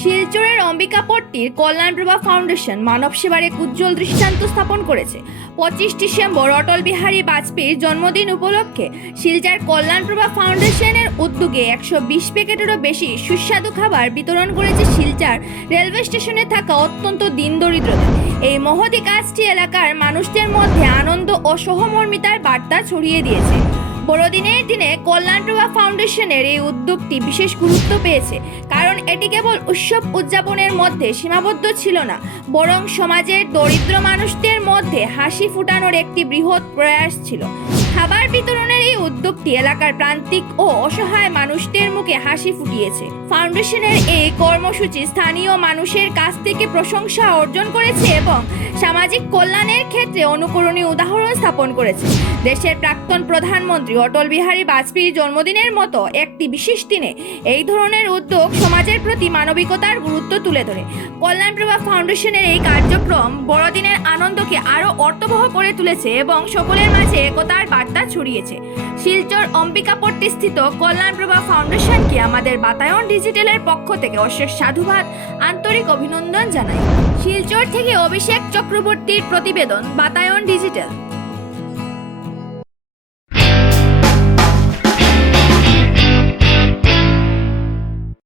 শিলচরের অম্বিকাপট্টির কল্যাণপ্রভা ফাউন্ডেশন মানব সেবার এক উজ্জ্বল দৃষ্টান্ত স্থাপন করেছে। 25 ডিসেম্বর অটল বিহারী বাজপেয়ীর জন্মদিন উপলক্ষে শিলচর কল্যাণপ্রভা ফাউন্ডেশনের উদ্যোগে 120 প্যাকেটেরও বেশি সুস্বাদু খাবার বিতরণ করেছে শিলচর রেলওয়ে স্টেশনে থাকা অত্যন্ত দিনদরিদ্রদের। এই মহতি কাজটি এলাকার মানুষদের মধ্যে আনন্দ ও সহমর্মিতার বার্তা ছড়িয়ে দিয়েছে। বড়দিনের দিনে কল্যাণপ্রভা ফাউন্ডেশনের এই উদ্যোগটি বিশেষ গুরুত্ব পেয়েছে, কারণ এটি কেবল উৎসব উদযাপনের মধ্যে সীমাবদ্ধ ছিল না, বরং সমাজের দরিদ্র মানুষদের মধ্যে হাসি ফুটানোর একটি বৃহৎ প্রয়াস ছিল। খাবার বিতরণের এই উদ্যোগটি এলাকার প্রান্তিক ও অসহায় মানুষদের মুখে হাসি ফুটিয়েছে। ফাউন্ডেশনের এই কর্মসূচি স্থানীয় মানুষের কাছ থেকে প্রশংসা অর্জন করেছে এবং সামাজিক কল্যাণের ক্ষেত্রে অনুকরণীয় উদাহরণ স্থাপন করেছে। দেশের প্রাক্তন প্রধানমন্ত্রী অটল বিহারী বাজপেয়ীর জন্মদিনের মতো একটি বিশেষ দিনে এই ধরনের উদ্যোগ সমাজের প্রতি মানবিকতার গুরুত্ব তুলে ধরে। কল্যাণপ্রভা ফাউন্ডেশনের এই কার্যক্রম বড়দিনের আনন্দকে আরও অর্থবহ করে তুলেছে এবং সকলের মাঝে একতার বার্তা ছড়িয়েছে। শিলচর অম্বিকাপট্টি স্থিত কল্যাণপ্রভা ফাউন্ডেশনকে আমাদের বাতায়ন ডিজিটালের পক্ষ থেকে অশেষ সাধুবাদ, আন্তরিক অভিনন্দন জানাই। শিলচর থেকে অভিষেক চক্রবর্তীর প্রতিবেদন, বাতায়ন ডিজিটাল।